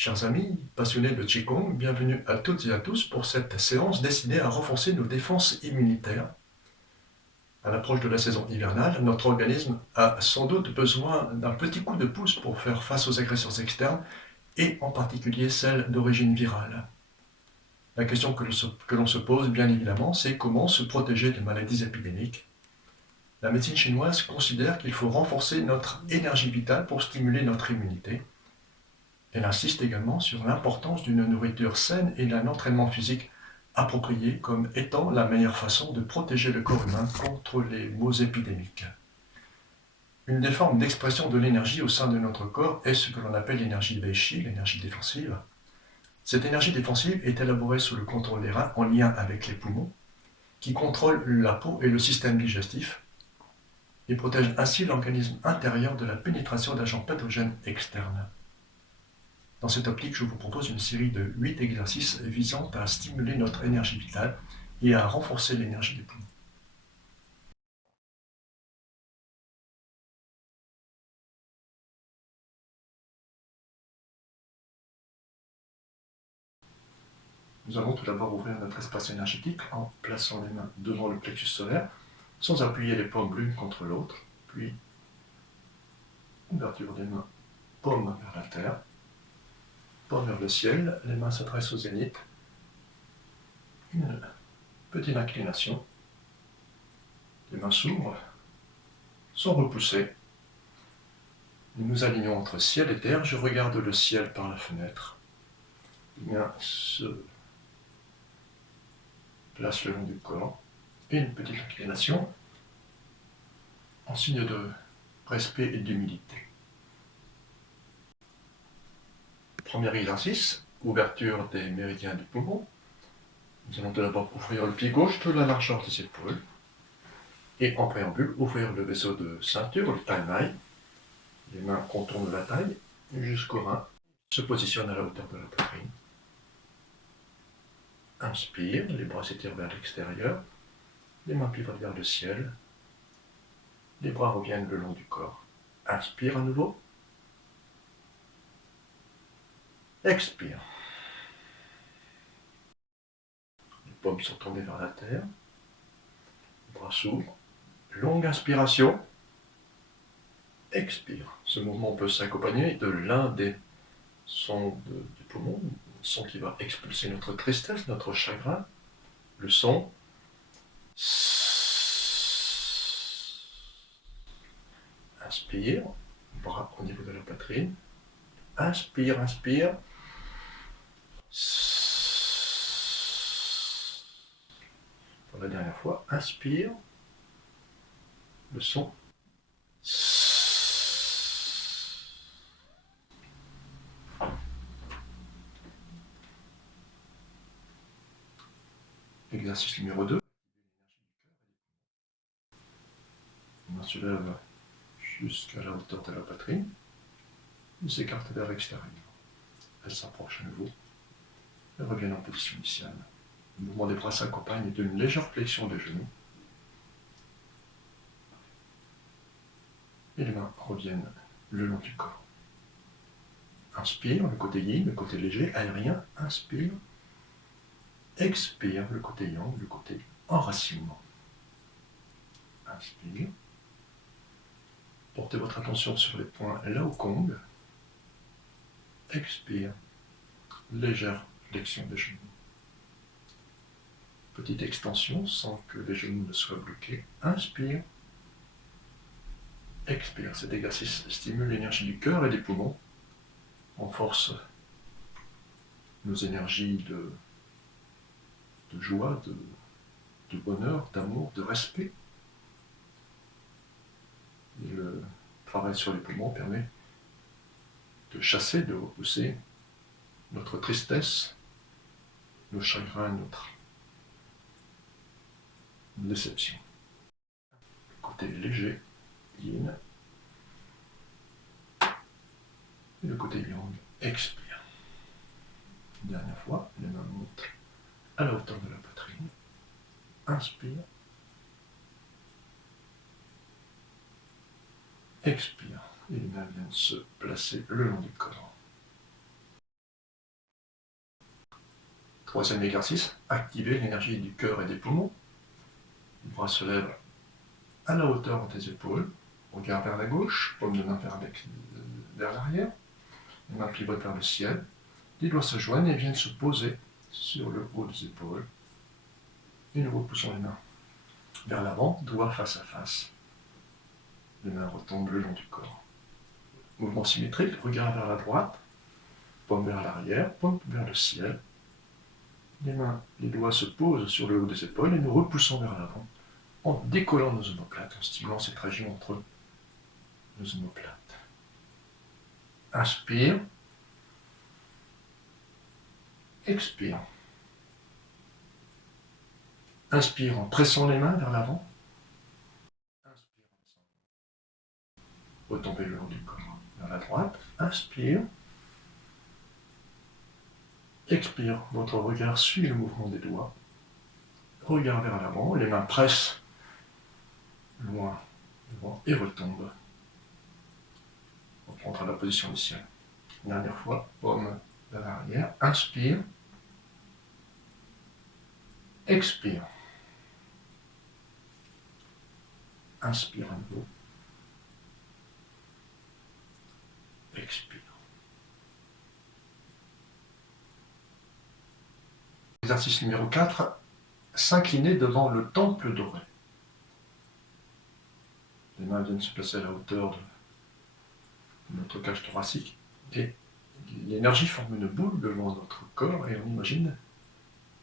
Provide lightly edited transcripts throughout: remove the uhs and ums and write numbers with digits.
Chers amis, passionnés de Qigong, bienvenue à toutes et à tous pour cette séance destinée à renforcer nos défenses immunitaires. À l'approche de la saison hivernale, notre organisme a sans doute besoin d'un petit coup de pouce pour faire face aux agressions externes, et en particulier celles d'origine virale. La question que l'on se pose, bien évidemment, c'est comment se protéger des maladies épidémiques. La médecine chinoise considère qu'il faut renforcer notre énergie vitale pour stimuler notre immunité. Elle insiste également sur l'importance d'une nourriture saine et d'un entraînement physique approprié comme étant la meilleure façon de protéger le corps humain contre les maux épidémiques. Une des formes d'expression de l'énergie au sein de notre corps est ce que l'on appelle l'énergie Weiqi, l'énergie défensive. Cette énergie défensive est élaborée sous le contrôle des reins en lien avec les poumons, qui contrôlent la peau et le système digestif, et protègent ainsi l'organisme intérieur de la pénétration d'agents pathogènes externes. Dans cette optique, je vous propose une série de 8 exercices visant à stimuler notre énergie vitale et à renforcer l'énergie des poumons. Nous allons tout d'abord ouvrir notre espace énergétique en plaçant les mains devant le plexus solaire, sans appuyer les paumes l'une contre l'autre, puis ouverture des mains, paumes vers la terre, paumes vers le ciel, les mains s'adressent au zénith, une petite inclination, les mains s'ouvrent, sont repoussées. Nous nous alignons entre ciel et terre, je regarde le ciel par la fenêtre. Les mains se placent le long du corps, et une petite inclination en signe de respect et d'humilité. Premier exercice, ouverture des méridiens du poumon. Nous allons tout d'abord ouvrir le pied gauche de la largeur des épaules. Et en préambule, ouvrir le vaisseau de ceinture, le taille-maille. Les mains contournent la taille jusqu'au rein, se positionnent à la hauteur de la poitrine. Inspire, les bras s'étirent vers l'extérieur, les mains pivotent vers le ciel, les bras reviennent le long du corps. Inspire à nouveau. Expire. Les paumes sont tournées vers la terre. Les bras s'ouvrent. Longue inspiration. Expire. Ce mouvement peut s'accompagner de l'un des sons du poumon, un son qui va expulser notre tristesse, notre chagrin. Le son. Inspire. Bras au niveau de la poitrine. Inspire, inspire. Pour la dernière fois, inspire. Le son. Exercice numéro 2. On se lève jusqu'à la hauteur de la poitrine. Il s'écarte vers l'extérieur. Elle s'approche à nouveau. Elle revient en position initiale. Le mouvement des bras s'accompagne d'une légère flexion des genoux. Et les mains reviennent le long du corps. Inspire, le côté yin, le côté léger, aérien. Inspire. Expire, le côté yang, le côté enracinement. Inspire. Portez votre attention sur les points Lao Kong. Expire. Légère flexion des genoux. Petite extension sans que les genoux ne soient bloqués. Inspire. Expire. Cet exercice stimule l'énergie du cœur et des poumons. Renforce nos énergies de joie, de bonheur, d'amour, de respect. Et le travail sur les poumons permet de chasser, de repousser notre tristesse, nos chagrins, notre déception. Côté léger, yin. Et le côté yang, expire. Dernière fois, les mains montent à la hauteur de la poitrine. Inspire. Expire. Et les mains viennent se placer le long du corps. Troisième exercice, activer l'énergie du cœur et des poumons. Les bras se lèvent à la hauteur des épaules, regard vers la gauche, paume de main vers l'arrière, les mains pivotent vers le ciel, les doigts se joignent et viennent se poser sur le haut des épaules. Et nous repoussons les mains vers l'avant, doigts face à face. Les mains retombent le long du corps. Mouvement symétrique, regard vers la droite, paume vers l'arrière, paume vers le ciel. Les doigts se posent sur le haut des épaules et nous repoussons vers l'avant en décollant nos omoplates, en stimulant cette région entre nos omoplates. Inspire. Expire. Inspire en pressant les mains vers l'avant. Inspire en descendant. Retombez le long du corps vers la droite. Inspire. Expire. Votre regard suit le mouvement des doigts. Regard vers l'avant. Les mains pressent loin, devant et retombent. On reprendra la position initiale. Dernière fois, paume vers l'arrière. Inspire. Expire. Inspire à nouveau. Expire. Exercice numéro 4. S'incliner devant le temple doré. Les mains viennent se placer à la hauteur de notre cage thoracique et l'énergie forme une boule devant notre corps et on imagine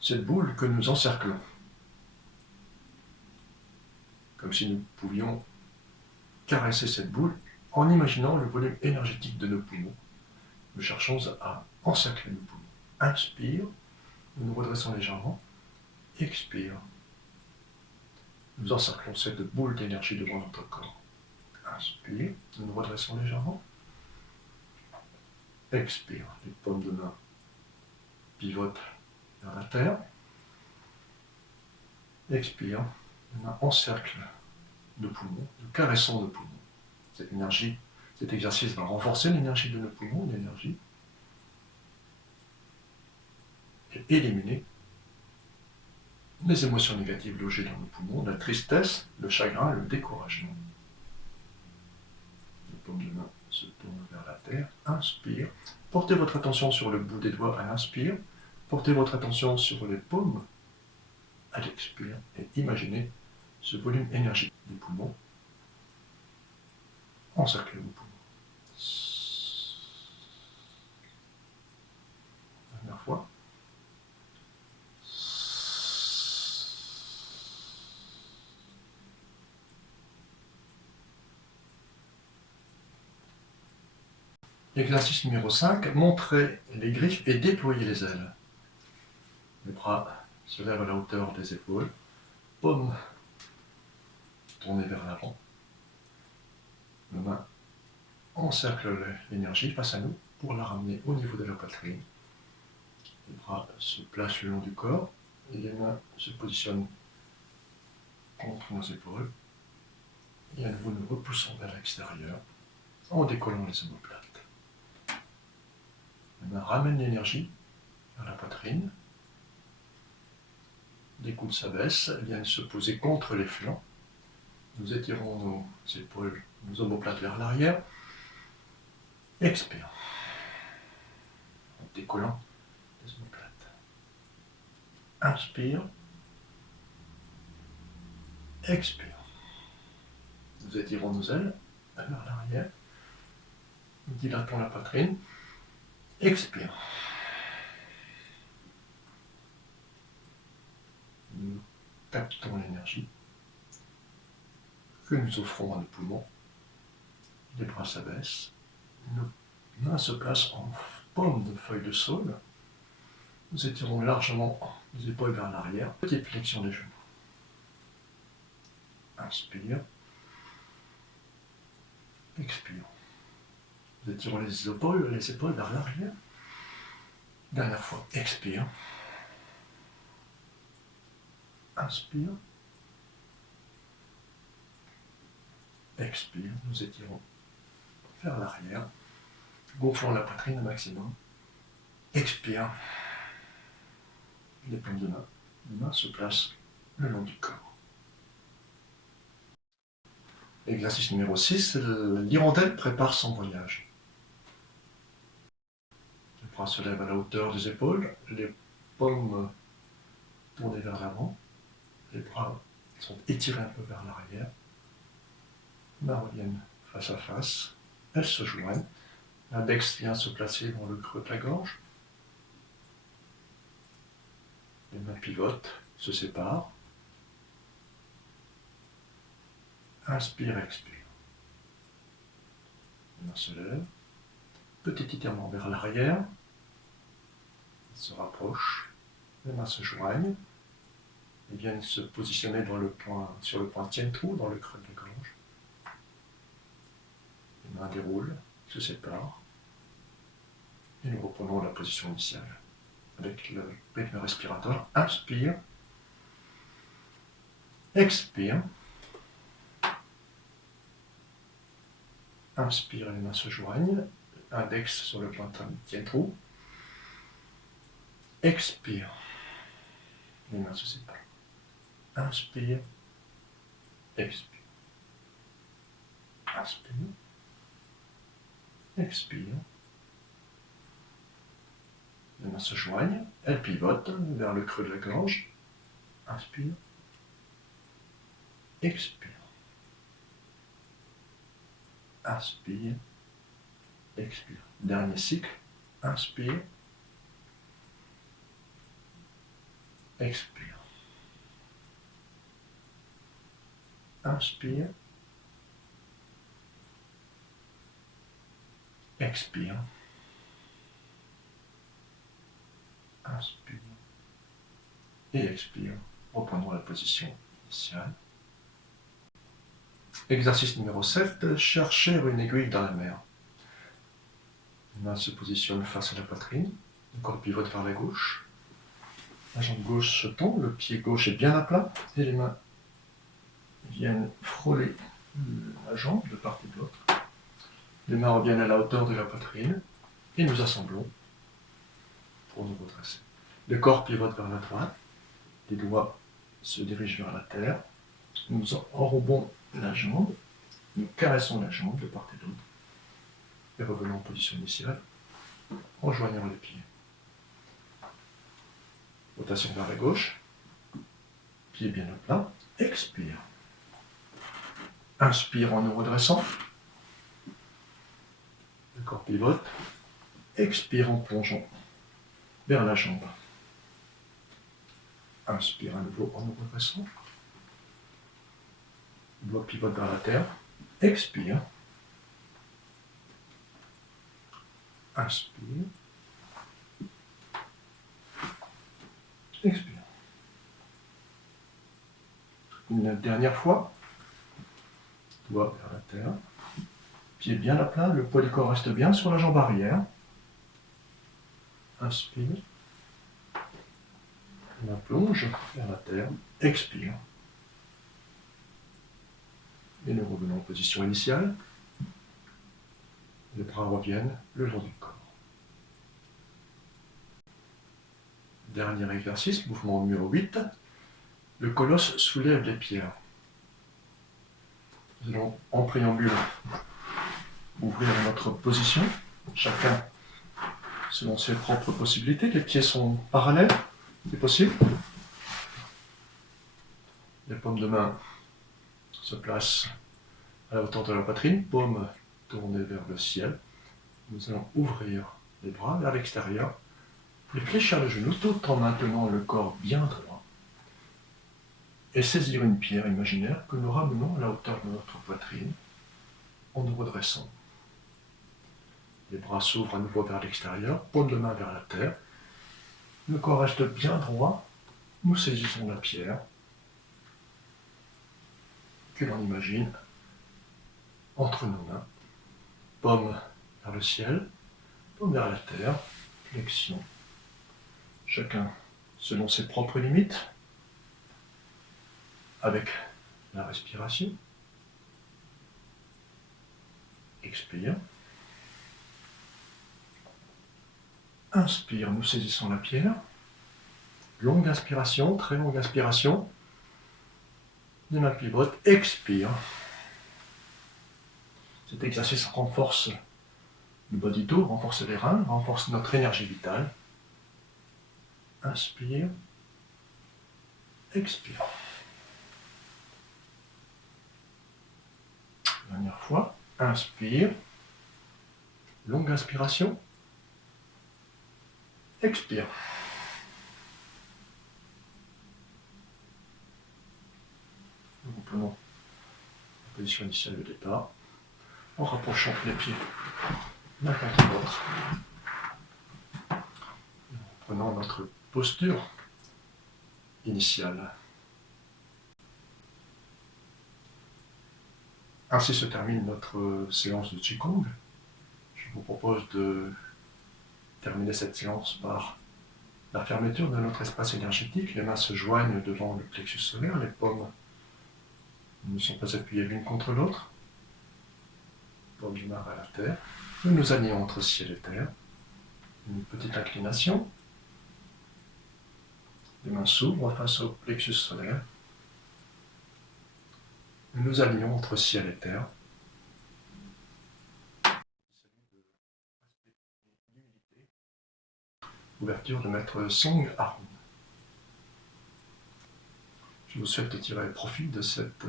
cette boule que nous encerclons. Comme si nous pouvions caresser cette boule en imaginant le volume énergétique de nos poumons. Nous cherchons à encercler nos poumons. Inspire, nous nous redressons légèrement. Expire. Nous encerclons cette boule d'énergie devant notre corps. Inspire, nous nous redressons légèrement. Expire, les paumes de main pivotent vers la terre. Expire, les mains encerclent nos poumons, nous caressons nos poumons. Cette énergie, cet exercice va renforcer l'énergie de nos poumons, l'énergie, et éliminer les émotions négatives logées dans nos poumons, la tristesse, le chagrin, le découragement. Les paumes de main se tournent vers la terre. Inspire. Portez votre attention sur le bout des doigts à l'inspire. Portez votre attention sur les paumes à l'expire. Et imaginez ce volume énergique des poumons. Encerclez vos poumons. Dernière fois. Exercice numéro 5, montrez les griffes et déployez les ailes. Les bras se lèvent à la hauteur des épaules, paumes tournées vers l'avant. Les mains encerclent l'énergie face à nous pour la ramener au niveau de la poitrine. Les bras se placent le long du corps et les mains se positionnent contre nos épaules. Et à nouveau, nous repoussons vers l'extérieur en décollant les omoplates. Les mains ramènent l'énergie vers la poitrine. Les coudes s'abaissent, viennent se poser contre les flancs. Nous étirons nos épaules, nos omoplates vers l'arrière. Expire. En décollant les omoplates. Inspire. Expire. Nous étirons nos ailes vers l'arrière. Nous dilatons la poitrine. Expire. Nous captons l'énergie que nous offrons à nos poumons. Les bras s'abaissent. Nos mains se placent en paume de feuille de saule. Nous étirons largement les épaules vers l'arrière. Petite flexion des genoux. Inspire. Expire. Nous étirons les épaules vers l'arrière. Dernière fois, expire. Inspire. Expire. Nous étirons vers l'arrière. Gonflons la poitrine au maximum. Expire. les paumes de main. Les mains se placent le long du corps. Exercice numéro 6, l'hirondelle prépare son voyage. Les bras se lèvent à la hauteur des épaules, les paumes tournées vers l'avant, les bras sont étirés un peu vers l'arrière, les mains reviennent face à face, elles se joignent, l'index vient se placer dans le creux de la gorge, les mains pivotent, se séparent, inspire, expire. Les mains se lèvent, petit étirement vers l'arrière, se rapprochent, les mains se joignent, et viennent se positionner sur le point tiens-trou, dans le creux de la gorge. Les mains déroulent, se séparent, et nous reprenons la position initiale. Avec le rythme respiratoire, inspire, expire, inspire, les mains se joignent, index sur le point tiens-trou, expire, les mains se séparent, inspire, expire, inspire, expire, les mains se joignent, elles pivotent vers le creux de la gorge, inspire, expire, inspire, expire. Dernier cycle, inspire, expire, inspire, expire, inspire et expire. Reprenons la position initiale. Exercice numéro 7, chercher une aiguille dans la mer. Les mains se positionnent face à la poitrine, le corps pivote vers la gauche, la jambe gauche se tend, le pied gauche est bien à plat, et les mains viennent frôler la jambe de part et d'autre. Les mains reviennent à la hauteur de la poitrine, et nous assemblons pour nous redresser. Le corps pivote vers la droite, les doigts se dirigent vers la terre, nous enrobons la jambe, nous caressons la jambe de part et d'autre, et revenons en position initiale, en joignant les pieds. Rotation vers la gauche, pied bien à plat, expire. Inspire en nous redressant, le corps pivote, expire en plongeant vers la jambe. Inspire à nouveau en nous redressant, le doigt pivote vers la terre, expire. Inspire, expire. Une dernière fois, doigt vers la terre, pied bien à plat, le poids du corps reste bien sur la jambe arrière. Inspire, la plonge vers la terre, expire. Et nous revenons en position initiale. Les bras reviennent le long du corps. Dernier exercice, mouvement numéro 8. Le colosse soulève les pierres. Nous allons en préambule ouvrir notre position, chacun selon ses propres possibilités. Les pieds sont parallèles, c'est possible. Les paumes de main se placent à la hauteur de la poitrine, paumes tournées vers le ciel. Nous allons ouvrir les bras vers l'extérieur et fléchir les genoux tout en maintenant le corps bien droit. Et saisir une pierre imaginaire que nous ramenons à la hauteur de notre poitrine en nous redressant. Les bras s'ouvrent à nouveau vers l'extérieur, paume de main vers la terre. Le corps reste bien droit. Nous saisissons la pierre que l'on imagine entre nos mains. Paume vers le ciel, paume vers la terre, flexion. Chacun selon ses propres limites, avec la respiration. Expire. Inspire, nous saisissons la pierre. Longue inspiration, très longue inspiration. Les mains pivotent, expire. Cet exercice renforce le bas du dos, renforce les reins, renforce notre énergie vitale. Inspire, expire. Dernière fois, inspire, longue inspiration, expire. Nous reprenons la position initiale de départ, en rapprochant les pieds l'un contre l'autre. Nous reprenons notre posture initiale. Ainsi se termine notre séance de Qigong. Je vous propose de terminer cette séance par la fermeture de notre espace énergétique. Les mains se joignent devant le plexus solaire, les paumes ne sont pas appuyées l'une contre l'autre. Paume du main à la terre. Nous nous alignons entre ciel et terre. Une petite inclination. Les mains s'ouvrent face au plexus solaire. Nous nous alignons entre ciel et terre. Ouverture de Maître Song Arun. Je vous souhaite de tirer profit de cette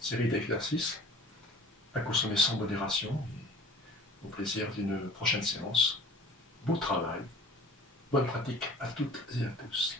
série d'exercices à consommer sans modération et au plaisir d'une prochaine séance. Beau travail, bonne pratique à toutes et à tous.